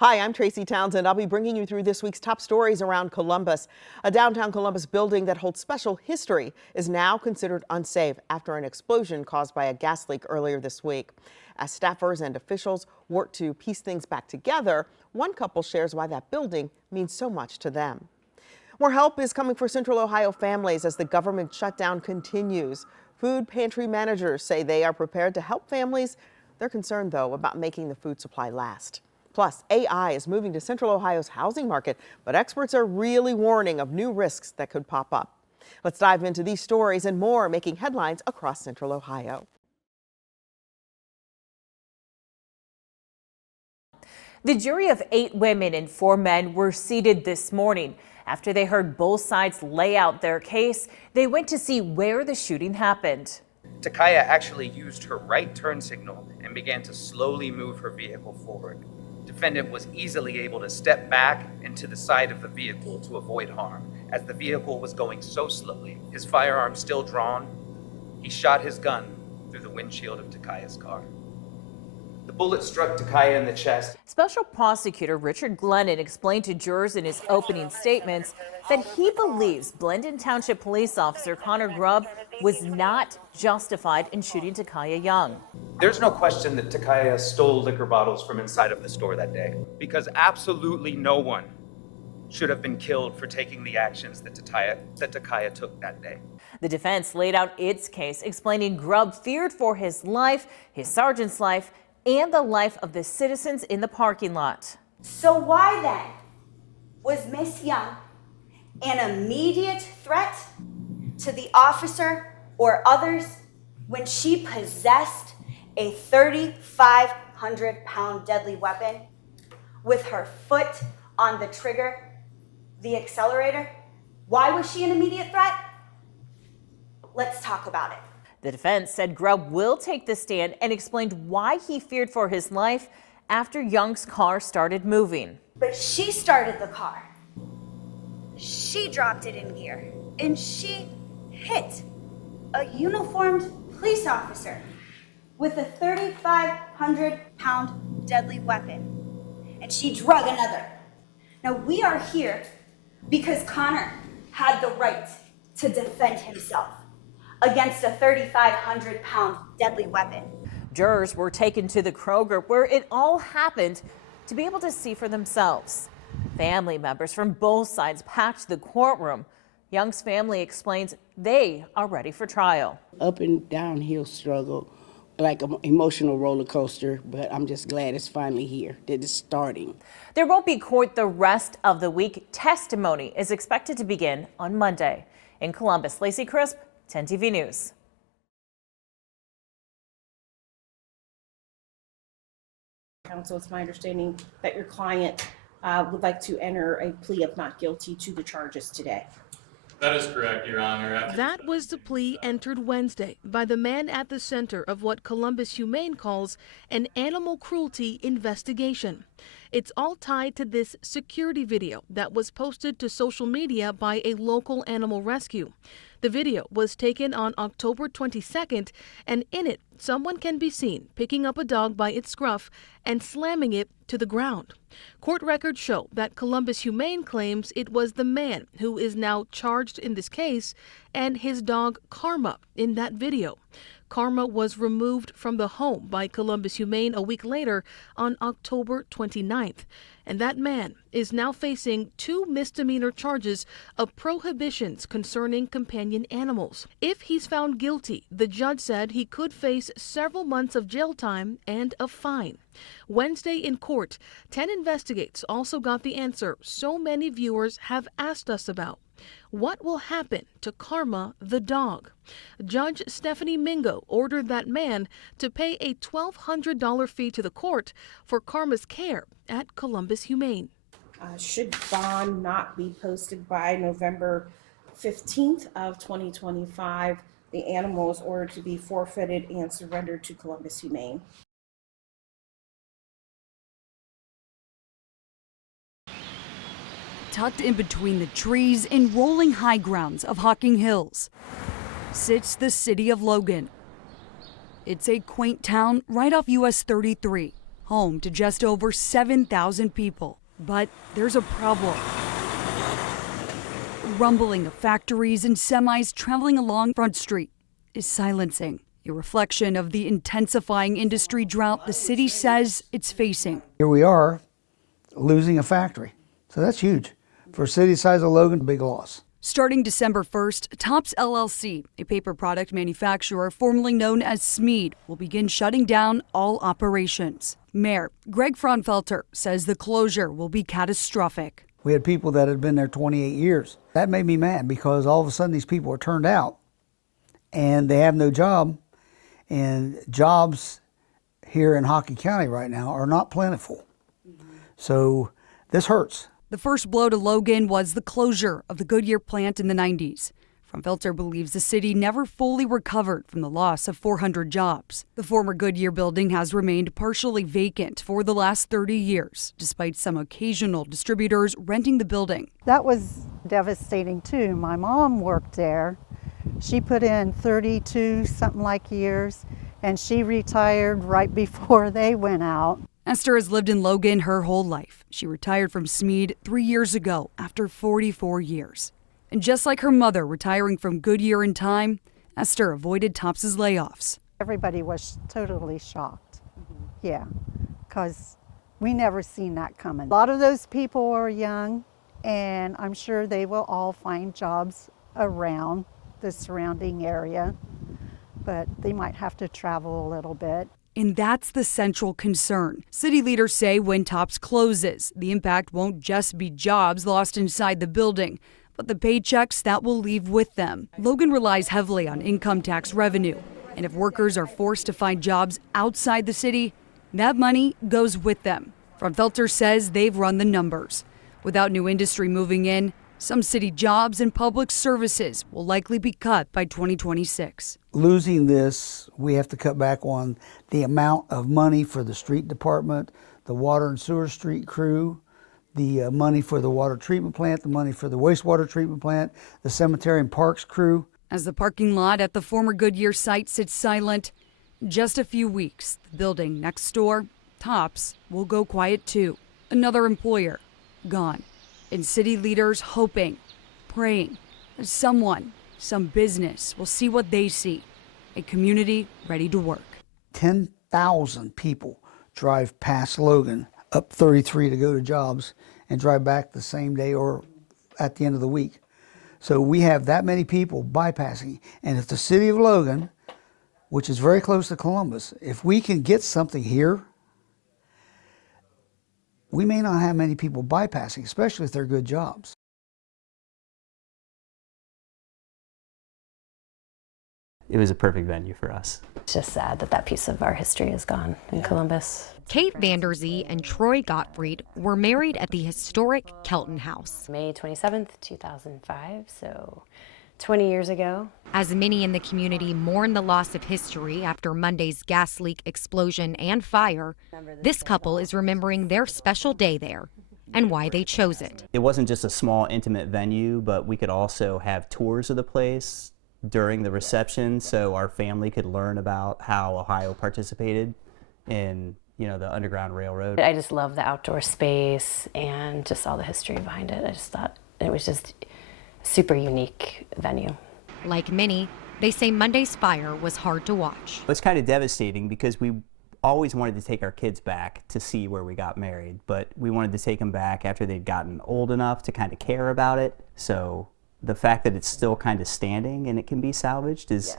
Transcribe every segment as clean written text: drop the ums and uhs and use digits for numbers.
Hi, I'm Tracy Townsend. I'll be bringing you through this week's top stories around Columbus. A downtown Columbus building that holds special history is now considered unsafe after an explosion caused by a gas leak earlier this week. As staffers and officials work to piece things back together, one couple shares why that building means so much to them. More help is coming for Central Ohio families as the government shutdown continues. Food pantry managers say they are prepared to help families. They're concerned, though, about making the food supply last. Plus, AI is moving to Central Ohio's housing market, but experts are really warning of new risks that could pop up. Let's dive into these stories and more making headlines across Central Ohio. The jury of 8 women and 4 men were seated this morning. After they heard both sides lay out their case, they went to see where the shooting happened. Takaya actually used her right turn signal and began to slowly move her vehicle forward. Defendant was easily able to step back into the side of the vehicle to avoid harm. As the vehicle was going so slowly, his firearm still drawn, he shot his gun through the windshield of Takaya's car. The bullet struck Takaya in the chest. Special Prosecutor Richard Glennon explained to jurors in his opening statements that he believes Blendon Township Police Officer Connor Grubb was not justified in shooting Takaya Young. There's no question that Takaya stole liquor bottles from inside of the store that day, because absolutely no one should have been killed for taking the actions that Takaya took that day. The defense laid out its case, explaining Grubb feared for his life, his sergeant's life, and the life of the citizens in the parking lot. So why then was Miss Young an immediate threat to the officer or others when she possessed a 3,500-pound deadly weapon with her foot on the trigger, the accelerator? Why was she an immediate threat? Let's talk about it. The defense said Grubb will take the stand and explained why he feared for his life after Young's car started moving. But she started the car. She dropped it in gear, and she hit a uniformed police officer with a 3,500-pound deadly weapon, and she drug another. Now, we are here because Connor had the right to defend himself against a 3,500-pound deadly weapon. Jurors were taken to the Kroger where it all happened to be able to see for themselves. Family members from both sides packed the courtroom. Young's family explains they are ready for trial. Up and downhill struggle, like an emotional roller coaster, but I'm just glad it's finally here, that it's starting. There won't be court the rest of the week. Testimony is expected to begin on Monday. In Columbus, Lacey Crisp, 10 TV News. Counsel, it's my understanding that your client would like to enter a plea of not guilty to the charges today. That is correct, Your Honor. That was the plea entered Wednesday by the man at the center of what Columbus Humane calls an animal cruelty investigation. It's all tied to this security video that was posted to social media by a local animal rescue. The video was taken on October 22nd, and in it, someone can be seen picking up a dog by its scruff and slamming it to the ground. Court records show that Columbus Humane claims it was the man who is now charged in this case and his dog Karma in that video. Karma was removed from the home by Columbus Humane a week later on October 29th. And that man is now facing 2 misdemeanor charges of prohibitions concerning companion animals. If he's found guilty, the judge said he could face several months of jail time and a fine. Wednesday in court, 10 Investigates also got the answer so many viewers have asked us about. What will happen to Karma the dog? Judge Stephanie Mingo ordered that man to pay a $1,200 fee to the court for Karma's care at Columbus Humane. Should bond not be posted by November 15th of 2025, the animal is ordered to be forfeited and surrendered to Columbus Humane. Tucked in between the trees in rolling high grounds of Hocking Hills sits the city of Logan. It's a quaint town right off US 33, home to just over 7,000 people. But there's a problem. Rumbling of factories and semis traveling along Front Street is silencing, a reflection of the intensifying industry drought the city says it's facing. Here we are losing a factory. So that's huge. For a city the size of Logan, big loss. Starting December 1st, Tops LLC, a paper product manufacturer formerly known as Smead, will begin shutting down all operations. Mayor Greg Fraunfelter says the closure will be catastrophic. We had people that had been there 28 years. That made me mad because all of a sudden these people are turned out and they have no job. And jobs here in Hockey County right now are not plentiful. So this hurts. The first blow to Logan was the closure of the Goodyear plant in the 90s. Fraunfelter believes the city never fully recovered from the loss of 400 jobs. The former Goodyear building has remained partially vacant for the last 30 years, despite some occasional distributors renting the building. That was devastating too. My mom worked there. She put in 32 something like years, and she retired right before they went out. Esther has lived in Logan her whole life. She retired from Smead 3 years ago after 44 years. And just like her mother retiring from Goodyear in time, Esther avoided Tops' layoffs. Everybody was totally shocked. Yeah, because we never seen that coming. A lot of those people are young, and I'm sure they will all find jobs around the surrounding area, but they might have to travel a little bit. And that's the central concern. City leaders say when Tops closes, the impact won't just be jobs lost inside the building, but the paychecks that will leave with them. Logan relies heavily on income tax revenue, and if workers are forced to find jobs outside the city, that money goes with them. Fraunfelter says they've run the numbers. Without new industry moving in, some city jobs and public services will likely be cut by 2026. Losing this, we have to cut back on the amount of money for the street department, the water and sewer street crew, the money for the water treatment plant, the money for the wastewater treatment plant, the cemetery and parks crew. As the parking lot at the former Goodyear site sits silent, just a few weeks, the building next door, Tops, will go quiet too. Another employer, gone. And city leaders hoping, praying that someone, some business will see what they see, a community ready to work. 10,000 people drive past Logan up 33 to go to jobs and drive back the same day or at the end of the week. So we have that many people bypassing. And if the city of Logan, which is very close to Columbus, if we can get something here, we may not have many people bypassing, especially if they're good jobs. It was a perfect venue for us. It's just sad that that piece of our history is gone in Columbus. Kate Vanderzee and Troy Gottfried were married at the historic Kelton House. May 27th, 2005, so 20 years ago. As many in the community mourn the loss of history after Monday's gas leak, explosion, and fire, this couple is remembering their special day there and why they chose it. It wasn't just a small, intimate venue, but we could also have tours of the place during the reception so our family could learn about how Ohio participated in, the Underground Railroad. I just love the outdoor space and just all the history behind it. I just thought it was just a super unique venue. Like many, they say Monday's fire was hard to watch. It's kind of devastating because we always wanted to take our kids back to see where we got married, but we wanted to take them back after they'd gotten old enough to kind of care about it. So the fact that it's still kind of standing and it can be salvaged is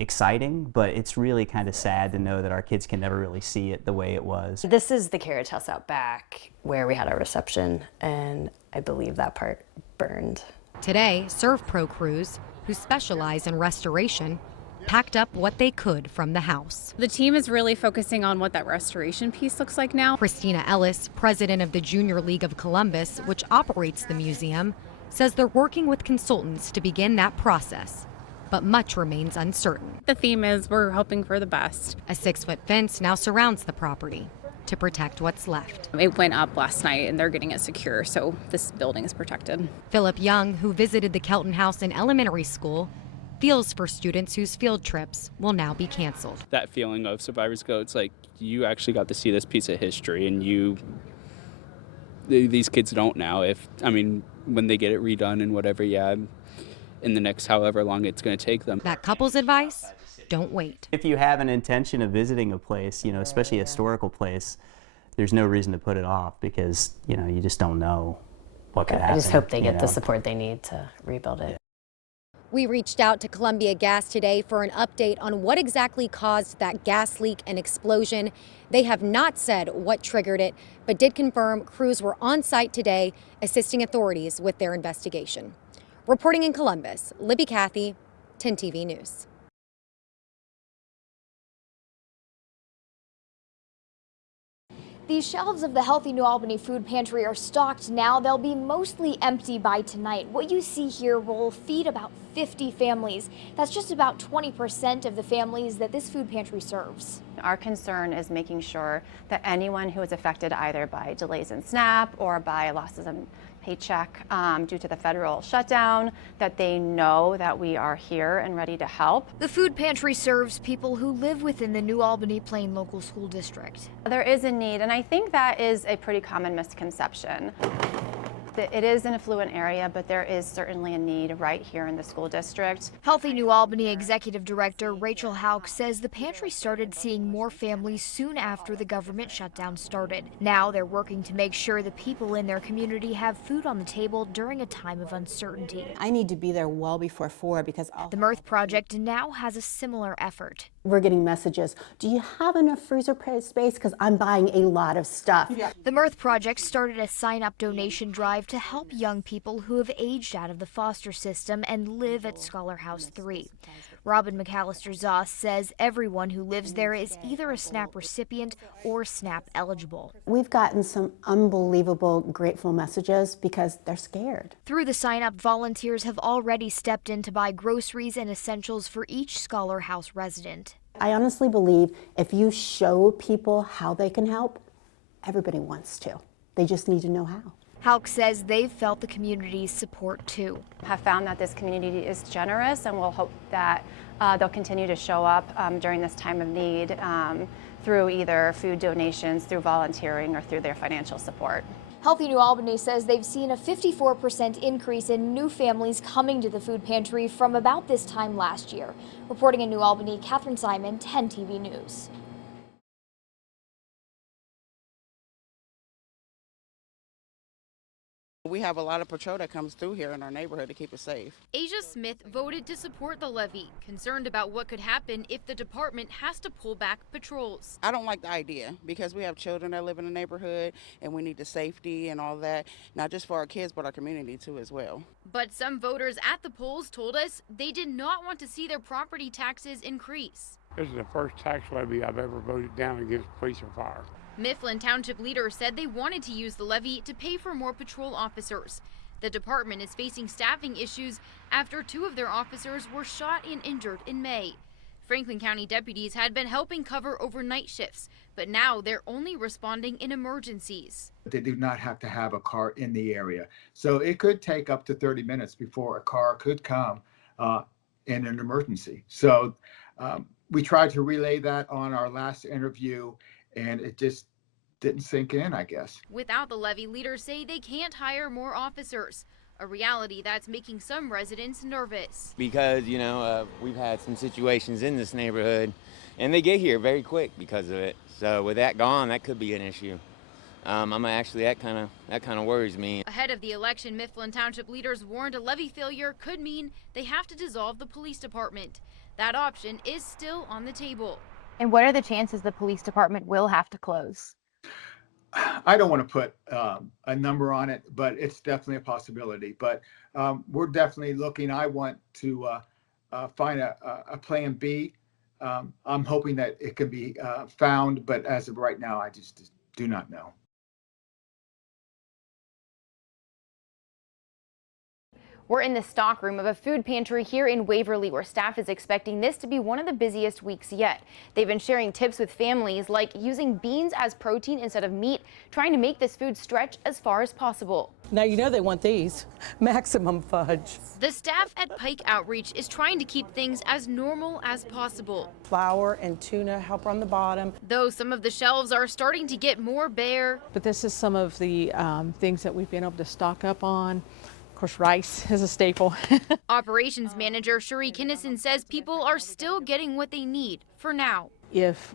exciting, but it's really kind of sad to know that our kids can never really see it the way it was. This is the carriage house out back where we had our reception, and I believe that part burned. Today, ServPro crews, who specialize in restoration, packed up what they could from the house. The team is really focusing on what that restoration piece looks like now. Christina Ellis, president of the Junior League of Columbus, which operates the museum, says they're working with consultants to begin that process, but much remains uncertain. The theme is we're hoping for the best. A 6-foot fence now surrounds the property to protect what's left. It went up last night and they're getting it secure, so this building is protected. Philip Young, who visited the Kelton House in elementary school, feels for students whose field trips will now be canceled. That feeling of survivor's guilt, it's like You actually got to see this piece of history, and these kids don't now. When they get it redone and whatever, yeah, in the next however long it's going to take them. That couple's advice: don't wait. If you have an intention of visiting a place, especially a historical place, there's no reason to put it off because, you just don't know what could happen. I just hope they get the support they need to rebuild it. We reached out to Columbia Gas today for an update on what exactly caused that gas leak and explosion. They have not said what triggered it, but did confirm crews were on site today assisting authorities with their investigation. Reporting in Columbus, Libby Cathy, 10 TV News. The shelves of the Healthy New Albany Food Pantry are stocked now. They'll be mostly empty by tonight. What you see here will feed about 50 families. That's just about 20% of the families that this food pantry serves. Our concern is making sure that anyone who is affected either by delays in SNAP or by losses in paycheck due to the federal shutdown, that they know that we are here and ready to help. The food pantry serves people who live within the New Albany Plain Local School District. There is a need, and I think that is a pretty common misconception. It is an affluent area, but there is certainly a need right here in the school district. Healthy New Albany Executive Director Rachel Hauk says the pantry started seeing more families soon after the government shutdown started. Now they're working to make sure the people in their community have food on the table during a time of uncertainty. I need to be there well before 4 because the Mirth Project now has a similar effort. We're getting messages. Do you have enough freezer space? Because I'm buying a lot of stuff. Yeah. The Mirth Project started a sign-up donation drive to help young people who have aged out of the foster system and live at Scholar House 3. Robin McAllister-Zoss says everyone who lives there is either a SNAP recipient or SNAP eligible. We've gotten some unbelievable, grateful messages because they're scared. Through the sign-up, volunteers have already stepped in to buy groceries and essentials for each Scholar House resident. I honestly believe if you show people how they can help, everybody wants to. They just need to know how. Hauk says they've felt the community's support too. Have found that this community is generous, and we'll hope that they'll continue to show up during this time of need through either food donations, through volunteering, or through their financial support. Healthy New Albany says they've seen a 54% increase in new families coming to the food pantry from about this time last year. Reporting in New Albany, Catherine Simon, 10 TV News. We have a lot of patrol that comes through here in our neighborhood to keep us safe. Asia Smith voted to support the levy, concerned about what could happen if the department has to pull back patrols. I don't like the idea because we have children that live in the neighborhood and we need the safety and all that, not just for our kids, but our community too as well. But some voters at the polls told us they did not want to see their property taxes increase. This is the first tax levy I've ever voted down against police or fire. Mifflin Township leaders said they wanted to use the levy to pay for more patrol officers. The department is facing staffing issues after 2 of their officers were shot and injured in May. Franklin County deputies had been helping cover overnight shifts, but now they're only responding in emergencies. They do not have to have a car in the area. So it could take up to 30 minutes before a car could come in an emergency. So we tried to relay that on our last interview, and it just didn't sink in, I guess. Without the levy, leaders say they can't hire more officers, a reality that's making some residents nervous. Because, we've had some situations in this neighborhood, and they get here very quick because of it. So with that gone, that could be an issue. That kind of worries me. Ahead of the election, Mifflin Township leaders warned a levy failure could mean they have to dissolve the police department. That option is still on the table. And what are the chances the police department will have to close? I don't want to put a number on it, but it's definitely a possibility. But we're definitely looking. I want to find a plan B. I'm hoping that it can be found, but as of right now, I just do not know. We're in the stockroom of a food pantry here in Waverly, where staff is expecting this to be one of the busiest weeks yet. They've been sharing tips with families like using beans as protein instead of meat, trying to make this food stretch as far as possible. Now you know they want these, maximum fudge. The staff at Pike Outreach is trying to keep things as normal as possible. Flour and tuna help on the bottom. Though some of the shelves are starting to get more bare. But this is some of the things that we've been able to stock up on. Of course, rice is a staple. Operations manager Cherie Kinnison says people are still getting what they need for now. If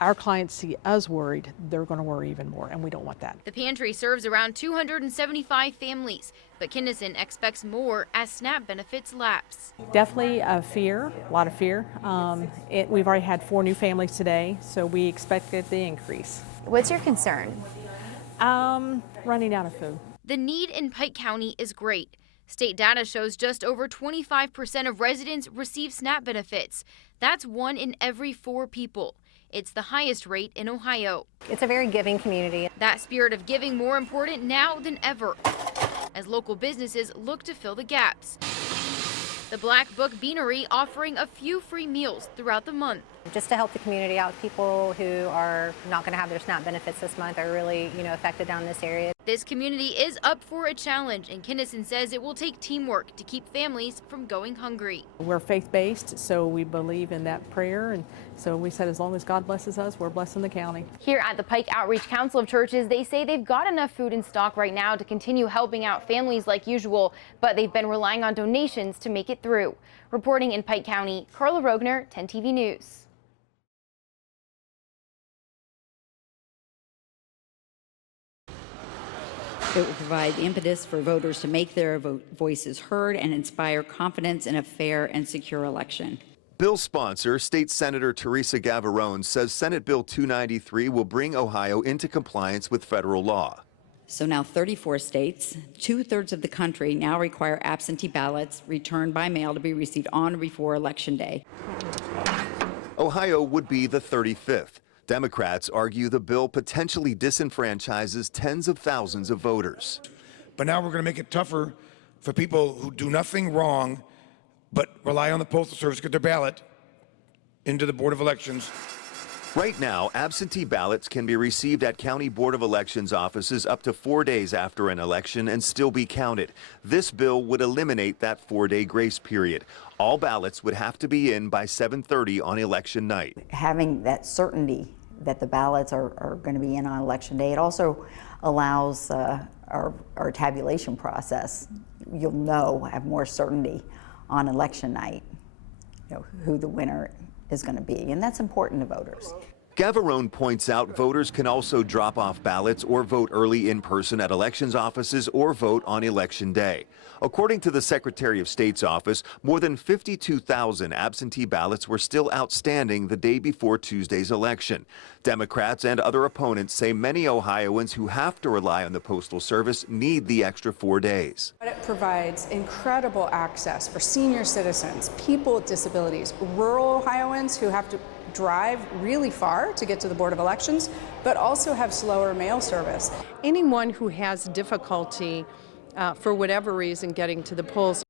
our clients see us worried, they're going to worry even more, and we don't want that. The pantry serves around 275 families, but Kinnison expects more as SNAP benefits lapse. Definitely a lot of fear. We've already had 4 new families today, so we expect it to increase. What's your concern? Running out of food. The need in Pike County is great. State data shows just over 25% of residents receive SNAP benefits. That's 1 in every 4 people. It's the highest rate in Ohio. It's a very giving community. That spirit of giving more important now than ever, as local businesses look to fill the gaps. The Black Book Beanery offering a few free meals throughout the month. Just to help the community out, people who are not going to have their SNAP benefits this month are really, affected down in this area. This community is up for a challenge, and Kinnison says it will take teamwork to keep families from going hungry. We're faith-based, so we believe in that prayer, and so we said as long as God blesses us, we're blessing the county. Here at the Pike Outreach Council of Churches, they say they've got enough food in stock right now to continue helping out families like usual, but they've been relying on donations to make it through. Reporting in Pike County, Carla Rogner, 10 TV News. It will provide the impetus for voters to make their voices heard and inspire confidence in a fair and secure election. Bill sponsor, State Senator Teresa Gavarone, says Senate Bill 293 will bring Ohio into compliance with federal law. So now 34 states, 2/3 of the country now require absentee ballots returned by mail to be received on or before Election Day. Ohio would be the 35th. Democrats argue the bill potentially disenfranchises tens of thousands of voters. But now we're going to make it tougher for people who do nothing wrong but rely on the Postal Service to get their ballot into the Board of Elections. Right now, absentee ballots can be received at County Board of Elections offices up to 4 days after an election and still be counted. This bill would eliminate that 4-day grace period. All ballots would have to be in by 7:30 on election night. Having that certainty that the ballots are going to be in on Election Day, it also allows our tabulation process. You'll have more certainty on election night, who the winner is going to be, and that's important to voters. Gavarone points out voters can also drop off ballots or vote early in person at elections offices or vote on Election Day. According to the Secretary of State's office, more than 52,000 absentee ballots were still outstanding the day before Tuesday's election. Democrats and other opponents say many Ohioans who have to rely on the Postal Service need the extra 4 days. It provides incredible access for senior citizens, people with disabilities, rural Ohioans who have to drive really far to get to the Board of Elections, but also have slower mail service. Anyone who has difficulty for whatever reason getting to the polls.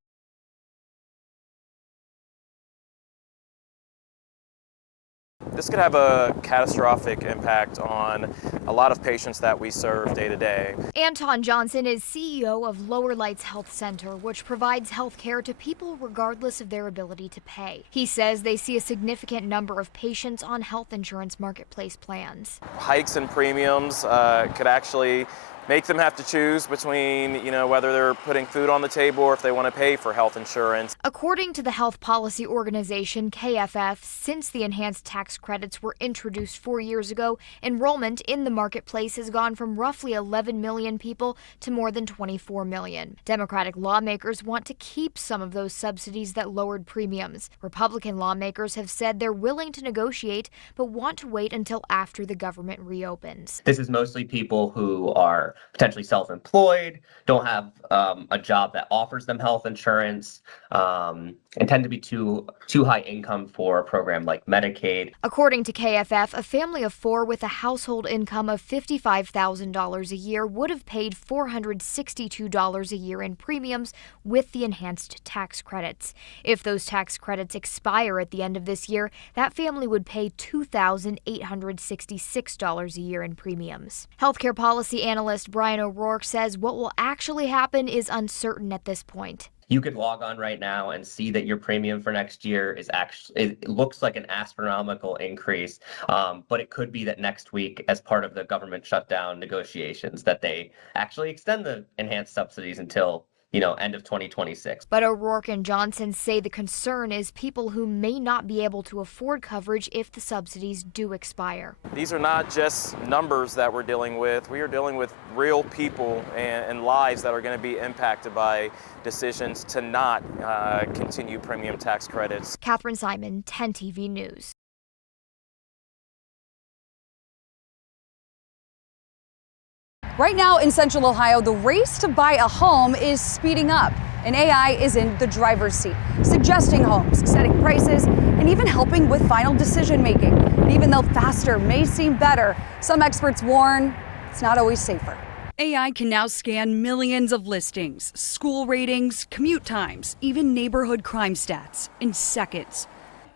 This could have a catastrophic impact on a lot of patients that we serve day to day. Anton Johnson is CEO of Lower Lights Health Center, which provides health care to people regardless of their ability to pay. He says they see a significant number of patients on health insurance marketplace plans. Hikes in premiums could actually make them have to choose between, whether they're putting food on the table or if they want to pay for health insurance. According to the health policy organization KFF, since the enhanced tax credits were introduced 4 years ago, enrollment in the marketplace has gone from roughly 11 million people to more than 24 million. Democratic lawmakers want to keep some of those subsidies that lowered premiums. Republican lawmakers have said they're willing to negotiate, but want to wait until after the government reopens. This is mostly people who are potentially self-employed, don't have a job that offers them health insurance, and tend to be too high income for a program like Medicaid. According to KFF, a family of 4 with a household income of $55,000 a year would have paid $462 a year in premiums with the enhanced tax credits. If those tax credits expire at the end of this year, that family would pay $2,866 a year in premiums. Healthcare policy analyst Brian O'Rourke says what will actually happen is uncertain at this point. You could log on right now and see that your premium for next year is actually, it looks like an astronomical increase, but it could be that next week, as part of the government shutdown negotiations, that they actually extend the enhanced subsidies until, end of 2026. But O'Rourke and Johnson say the concern is people who may not be able to afford coverage if the subsidies do expire. These are not just numbers that we're dealing with. We are dealing with real people and lives that are going to be impacted by decisions to not continue premium tax credits. Catherine Simon, 10 TV News. Right now in Central Ohio, the race to buy a home is speeding up, and AI is in the driver's seat, suggesting homes, setting prices, and even helping with final decision making. And even though faster may seem better, some experts warn it's not always safer. AI can now scan millions of listings, school ratings, commute times, even neighborhood crime stats in seconds.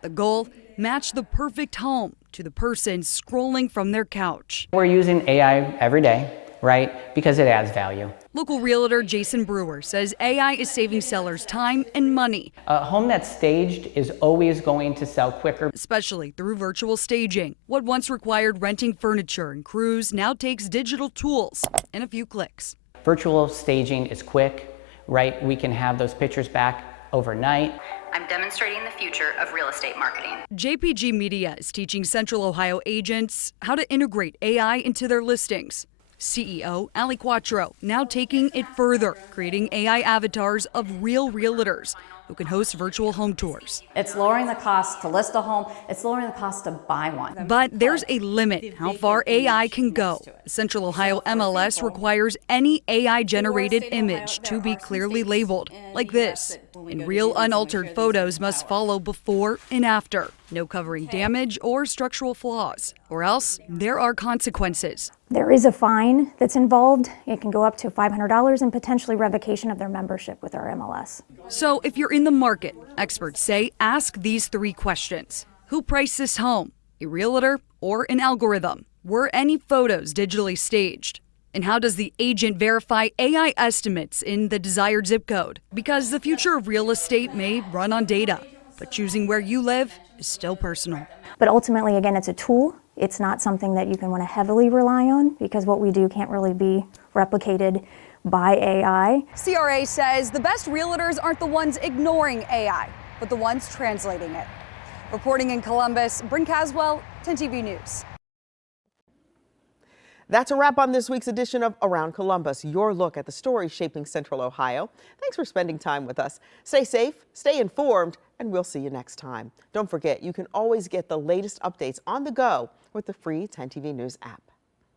The goal? Match the perfect home to the person scrolling from their couch. We're using AI every day, right? Because it adds value. Local realtor Jason Brewer says AI is saving sellers time and money. A home that's staged is always going to sell quicker. Especially through virtual staging. What once required renting furniture and crews now takes digital tools and a few clicks. Virtual staging is quick, right? We can have those pictures back overnight. I'm demonstrating the future of real estate marketing. JPG Media is teaching Central Ohio agents how to integrate AI into their listings. CEO Ali Quattro now taking it further, creating AI avatars of real realtors who can host virtual home tours. It's lowering the cost to list a home. It's lowering the cost to buy one. But there's a limit how far AI can go. Central Ohio MLS requires any AI-generated image to be clearly labeled, like this. And real unaltered photos must follow before and after. No covering damage or structural flaws, or else there are consequences. There is a fine that's involved. It can go up to $500 and potentially revocation of their membership with our MLS. So if you're in the market, experts say ask these 3 questions. Who priced this home? A realtor or an algorithm? Were any photos digitally staged? And how does the agent verify AI estimates in the desired zip code? Because the future of real estate may run on data, but choosing where you live is still personal. But ultimately, again, it's a tool. It's not something that you can want to heavily rely on because what we do can't really be replicated by AI. CRA says the best realtors aren't the ones ignoring AI, but the ones translating it. Reporting in Columbus, Bryn Caswell, 10 TV News. That's a wrap on this week's edition of Around Columbus, your look at the stories shaping Central Ohio. Thanks for spending time with us. Stay safe, stay informed, and we'll see you next time. Don't forget, you can always get the latest updates on the go with the free 10 TV News app.